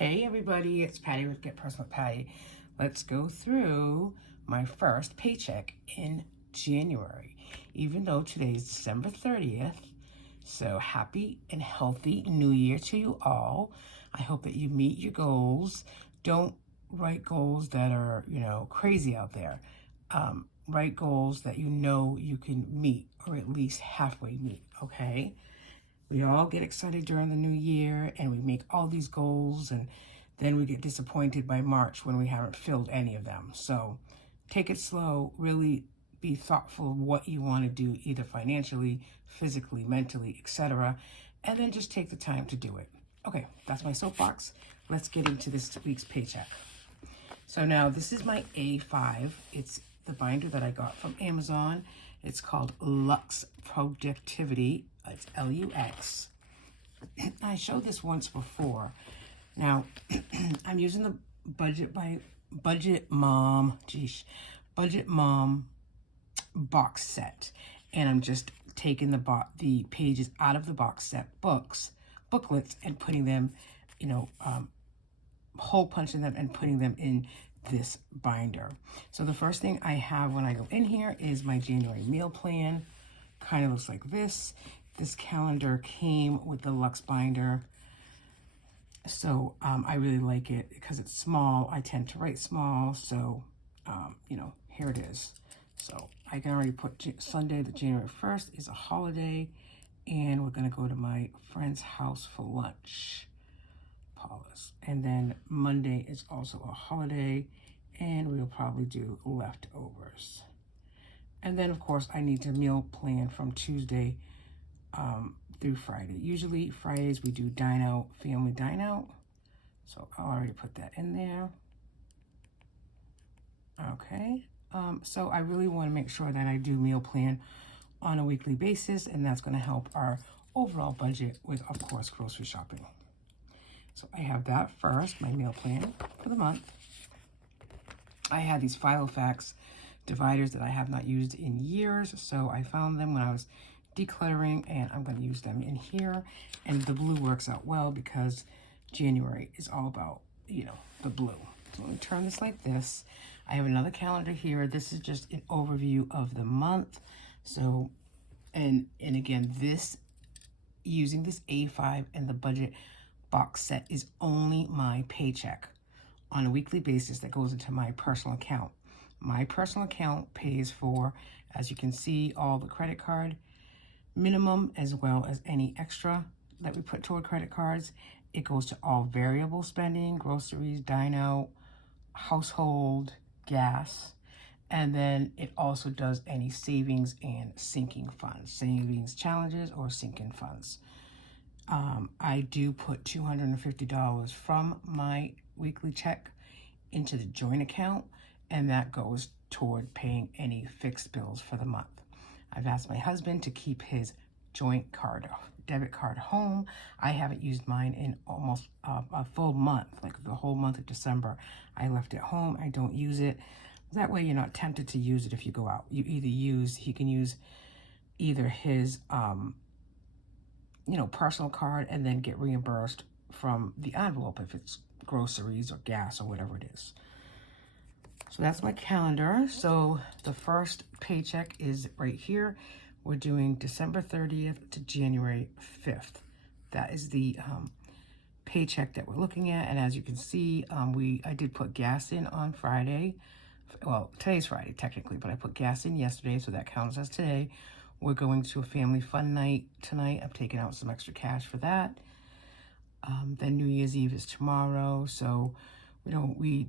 Hey everybody, it's Patty with Get Personal with Patty. Let's go through my first paycheck in January, even though today is December 30th. So happy and healthy New Year to you all. I hope that you meet your goals. Don't write goals that are, crazy out there. Write goals that you can meet or at least halfway meet, okay? We all get excited during the new year and we make all these goals, and then we get disappointed by March when we haven't filled any of them. So take it slow, really be thoughtful of what you want to do, either financially, physically, mentally, etc. And then just take the time to do it. Okay, that's my soapbox. Let's get into this week's paycheck. So now this is my A5. It's the binder that I got from Amazon. It's called Lux Productivity. It's Lux. I showed this once before. Now, I'm using the Budget Mom box set, and I'm just taking the pages out of the box set booklets, and putting them, hole punching them and putting them in this binder. So the first thing I have when I go in here is my January meal plan. Kind of looks like this. This calendar came with the Lux binder. So I really like it because it's small. I tend to write small. So, here it is. So I can already put Sunday, the January 1st is a holiday. And we're going to go to my friend's house for lunch. Paula's. And then Monday is also a holiday. And we'll probably do leftovers. And then, of course, I need to meal plan from Tuesday through Friday. Usually Fridays we do dine out, family dine out. So I'll already put that in there. Okay. So I really want to make sure that I do meal plan on a weekly basis, and that's going to help our overall budget with, of course, grocery shopping. So I have that first, my meal plan for the month. I had these Filofax dividers that I have not used in years, so I found them when I was decluttering, and I'm going to use them in here. And the blue works out well because January is all about, the blue. So let me turn this like this. I have another calendar here. This is just an overview of the month. So, and again, using this A5 and the budget box set is only my paycheck on a weekly basis that goes into my personal account. My personal account pays for, as you can see, all the credit card minimum as well as any extra that we put toward credit cards. It goes to all variable spending, groceries, dine out, household, gas, and then it also does any savings and sinking funds, savings challenges or sinking funds. I do put $250 from my weekly check into the joint account, and that goes toward paying any fixed bills for the month. I've asked my husband to keep his joint debit card home. I haven't used mine in almost a full month, like the whole month of December. I left it home. I don't use it. That way you're not tempted to use it if you go out. He can use either his, personal card and then get reimbursed from the envelope if it's groceries or gas or whatever it is. So that's my calendar. So the first paycheck is right here. We're doing December 30th to January 5th. That is the paycheck that we're looking at. And as you can see, I did put gas in on Friday. Well, today's Friday technically, but I put gas in yesterday, so that counts as today. We're going to a family fun night tonight. I'm taking out some extra cash for that. Then New Year's Eve is tomorrow, so we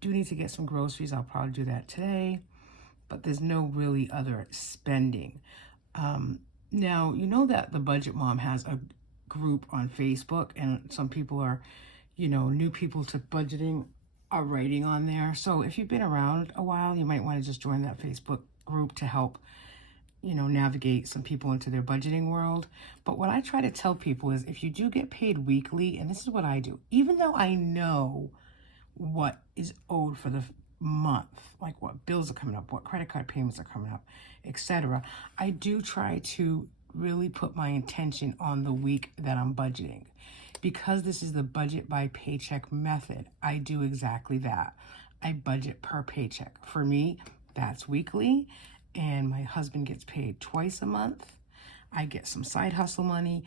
do need to get some groceries. I'll probably do that today, but there's no really other spending. Now, you know that the Budget Mom has a group on Facebook, and some people are, new people to budgeting are writing on there. So if you've been around a while, you might want to just join that Facebook group to help, navigate some people into their budgeting world. But what I try to tell people is if you do get paid weekly, and this is what I do, even though I know what is owed for the month, like what bills are coming up, what credit card payments are coming up, etc., I do try to really put my intention on the week that I'm budgeting. Because this is the budget by paycheck method, I do exactly that. I budget per paycheck. For me, that's weekly, and my husband gets paid twice a month. I get some side hustle money.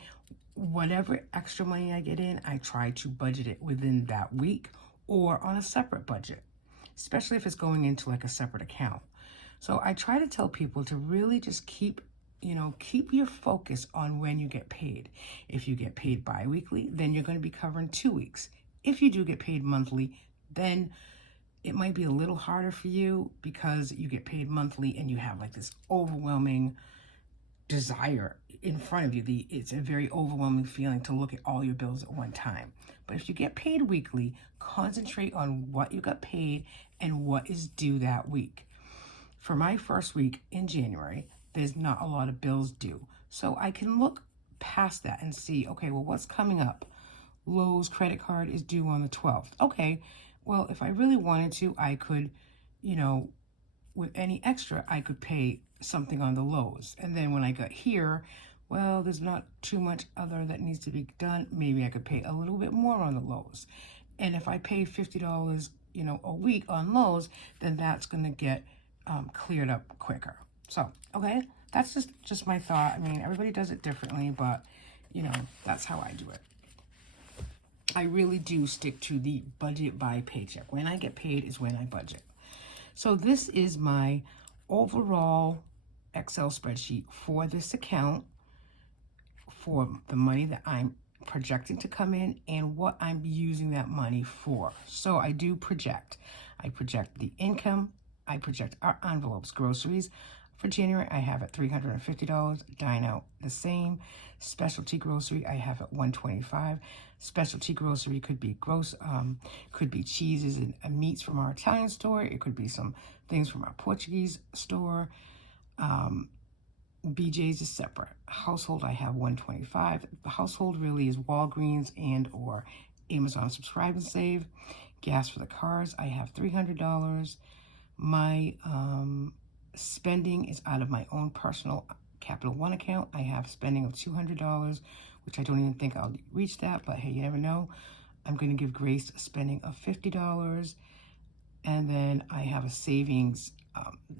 Whatever extra money I get in, I try to budget it within that week or on a separate budget, especially if it's going into like a separate account. So I try to tell people to really just keep your focus on when you get paid. If you get paid bi-weekly, then you're going to be covering 2 weeks. If you do get paid monthly, then it might be a little harder for you because you get paid monthly and you have like this overwhelming desire in front of you. It's a very overwhelming feeling to look at all your bills at one time. But if you get paid weekly, concentrate on what you got paid and what is due that week. For my first week in January, there's not a lot of bills due. So I can look past that and see, okay, well, what's coming up? Lowe's credit card is due on the 12th. Okay, well, if I really wanted to, I could, with any extra, I could pay something on the Lowe's. And then when I got here, well, there's not too much other that needs to be done. Maybe I could pay a little bit more on the Lowe's. And if I pay $50, a week on Lowe's, then that's going to get cleared up quicker. So, okay, that's just my thought. I mean, everybody does it differently, but, that's how I do it. I really do stick to the budget by paycheck. When I get paid is when I budget. So this is my overall Excel spreadsheet for this account, for the money that I'm projecting to come in and what I'm using that money for. So I do project. I project the income. I project our envelopes, groceries. For January, I have at $350. Dine out the same. Specialty grocery, I have at $125. Specialty grocery could be could be cheeses and meats from our Italian store. It could be some things from our Portuguese store. BJ's is separate. Household, I have $125. The household really is Walgreens and or Amazon Subscribe and Save. Gas for the cars, I have $300. My spending is out of my own personal Capital One account. I have spending of $200, which I don't even think I'll reach that, but hey, you never know. I'm going to give Grace a spending of $50. And then I have a savings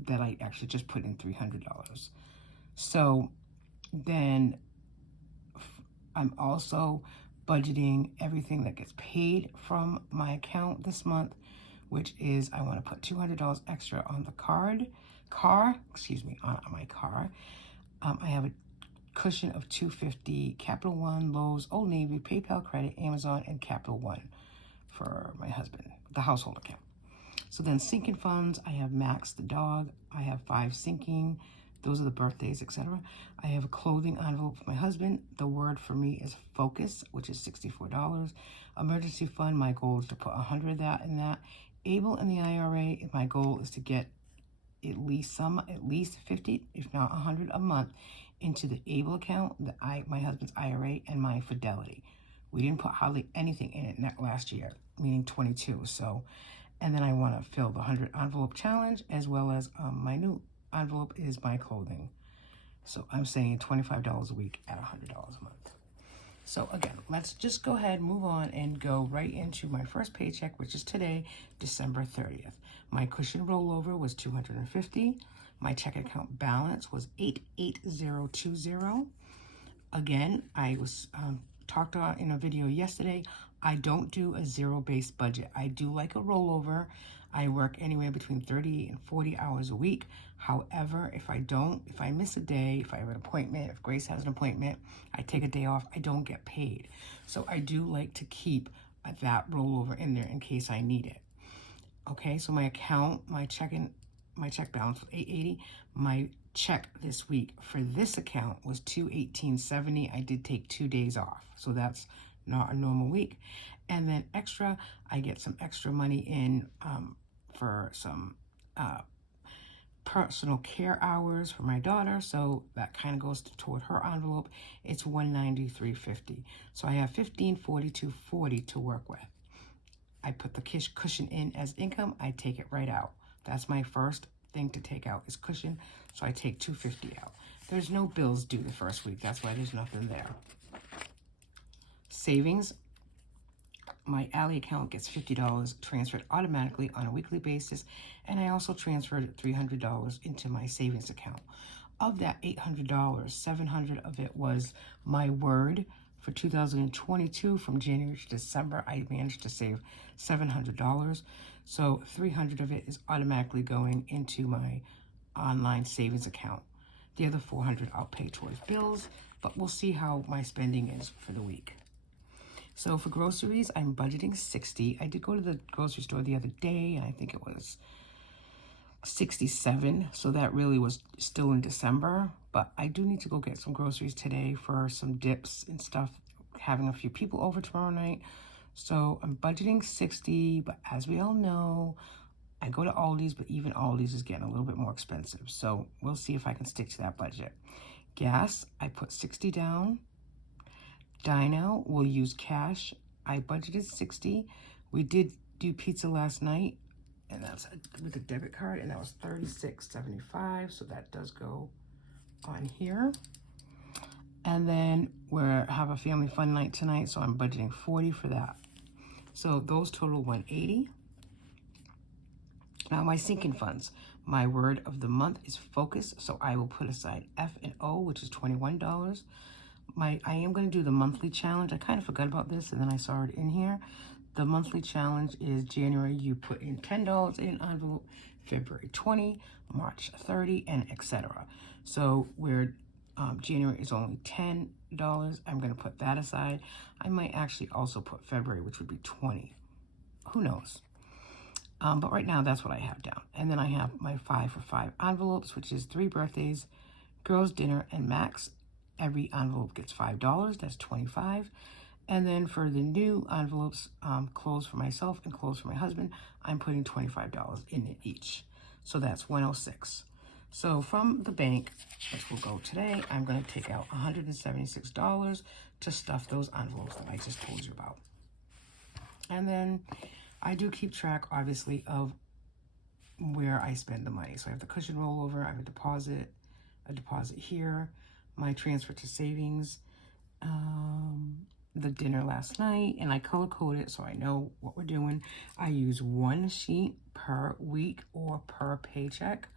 that I actually just put in $300. So then I'm also budgeting everything that gets paid from my account this month, which is I want to put $200 extra on the on my car. I have a cushion of $250, Capital One, Lowe's, Old Navy, PayPal credit, Amazon, and Capital One for my husband, the household account. So then sinking funds, I have Max the dog. I have 5 sinking. Those are the birthdays, etc. I have a clothing envelope for my husband. The word for me is focus, which is $64. Emergency fund, my goal is to put 100 of that in that. Able in the IRA, my goal is to get at least 50, if not 100 a month into the Able account, my husband's IRA, and my Fidelity. We didn't put hardly anything in it last year, meaning 22. So, and then I want to fill the 100 envelope challenge, as well as my new envelope is my clothing. So I'm saying $25 a week at $100 a month. So again, let's just go ahead, move on, and go right into my first paycheck, which is today, December 30th. My cushion rollover was $250. My checking account balance was $88020. Again, I was talked about in a video yesterday. I don't do a zero-based budget. I do like a rollover. I work anywhere between 30 and 40 hours a week. However, if I miss a day, if I have an appointment, if Grace has an appointment, I take a day off, I don't get paid. So I do like to keep that rollover in there in case I need it. Okay, so my check balance was $880. My check this week for this account was $218.70. I did take 2 days off, so that's not a normal week. And then extra, I get some extra money in for some personal care hours for my daughter, so that kind of goes toward her envelope. It's $193.50. So I have $1542.40 to work with. I put the cushion in as income. I take it right out. That's my first thing to take out is cushion. So I take $250 out. There's no bills due the first week. That's why there's nothing there. Savings, my Ally account gets $50 transferred automatically on a weekly basis, and I also transferred $300 into my savings account. Of that $800, $700 of it was my word. For 2022, from January to December, I managed to save $700. So $300 of it is automatically going into my online savings account. The other $400 I'll pay towards bills, but we'll see how my spending is for the week. So for groceries, I'm budgeting $60. I did go to the grocery store the other day, and I think it was $67. So that really was still in December. But I do need to go get some groceries today for some dips and stuff, having a few people over tomorrow night. So I'm budgeting $60, but as we all know, I go to Aldi's, but even Aldi's is getting a little bit more expensive. So we'll see if I can stick to that budget. Gas, I put $60 down. Dine out, we'll use cash. I budgeted $60. We did do pizza last night, and that's with a debit card, and that was $36.75. So that does go on here. And then we have a family fun night tonight, so I'm budgeting $40 for that. So those total $180. Now my sinking funds. My word of the month is focus, so I will put aside F&O, which is $21. I am going to do the monthly challenge. I kind of forgot about this, and then I saw it in here. The monthly challenge is January, you put in $10 in an envelope, February 20, March 30, and etc. So where January is only $10, I'm going to put that aside. I might actually also put February, which would be $20. Who knows? But right now, that's what I have down. And then I have my 5 for 5 envelopes, which is 3 birthdays, girls' dinner, and Max. Every envelope gets $5. That's $25. And then for the new envelopes, clothes for myself and clothes for my husband, I'm putting $25 in it each. So that's $106. So from the bank, which will go today, I'm going to take out $176 to stuff those envelopes that I just told you about. And then I do keep track, obviously, of where I spend the money. So I have the cushion rollover, I have a deposit here, my transfer to savings, the dinner last night, and I color code it so I know what we're doing. I use one sheet per week or per paycheck.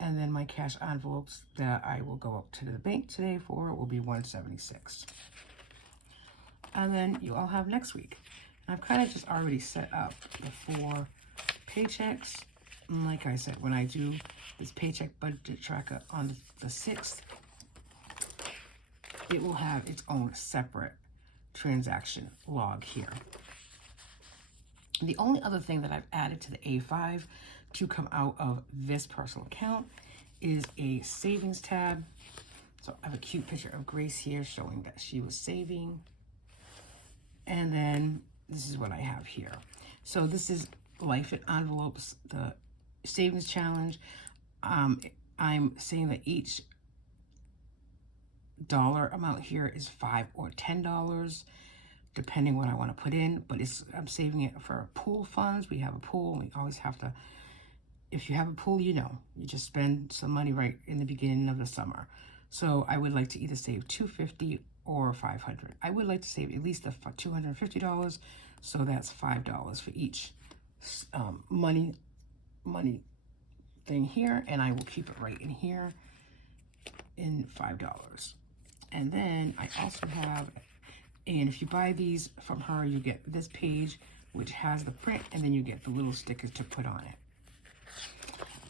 And then my cash envelopes that I will go up to the bank today for will be $176. And then you all have next week. And I've kind of just already set up the 4 paychecks. And like I said, when I do this paycheck budget tracker on the 6th, it will have its own separate transaction log here. The only other thing that I've added to the A5 to come out of this personal account is a savings tab. So I have a cute picture of Grace here showing that she was saving. And then this is what I have here. So this is Life in Envelopes, the savings challenge. I'm saying that each dollar amount here is $5 or $10, depending what I want to put in. But I'm saving it for pool funds. We have a pool, and we always have to. If you have a pool, you just spend some money right in the beginning of the summer. So I would like to either save $250 or $500. I would like to save at least $250, so that's $5 for each money thing here, and I will keep it right in here in $5. And then I also have, and if you buy these from her, you get this page, which has the print, and then you get the little stickers to put on it.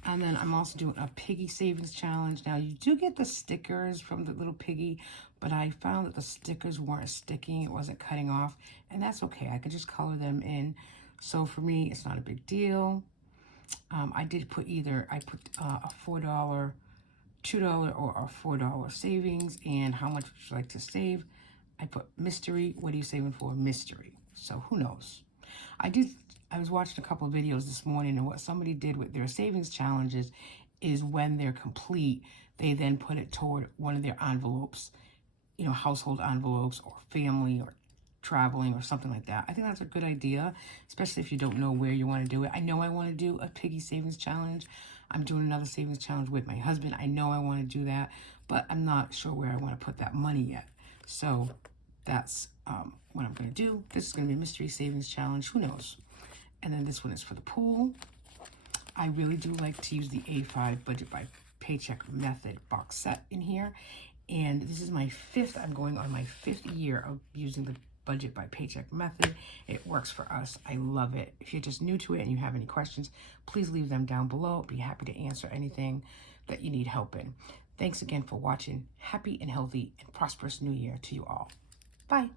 And then I'm also doing a piggy savings challenge. Now, you do get the stickers from the little piggy, but I found that the stickers weren't sticking. It wasn't cutting off, and that's okay. I could just color them in. So for me, it's not a big deal. I did put a $4, $2, or a $4 savings. And how much would you like to save? I put mystery. What are you saving for? Mystery. So who knows? I was watching a couple of videos this morning, and what somebody did with their savings challenges is when they're complete, they then put it toward one of their envelopes, household envelopes or family or traveling or something like that. I think that's a good idea, especially if you don't know where you want to do it. I know I want to do a piggy savings challenge. I'm doing another savings challenge with my husband. I know I want to do that, but I'm not sure where I want to put that money yet. So that's what I'm going to do. This is going to be a mystery savings challenge. Who knows? And then this one is for the pool. I really do like to use the A5 Budget by Paycheck Method box set in here. And this is my I'm going on my 5th year of using the Budget by Paycheck Method. It works for us. I love it. If you're just new to it and you have any questions, please leave them down below. Be happy to answer anything that you need help in. Thanks again for watching. Happy and healthy and prosperous new year to you all. Bye.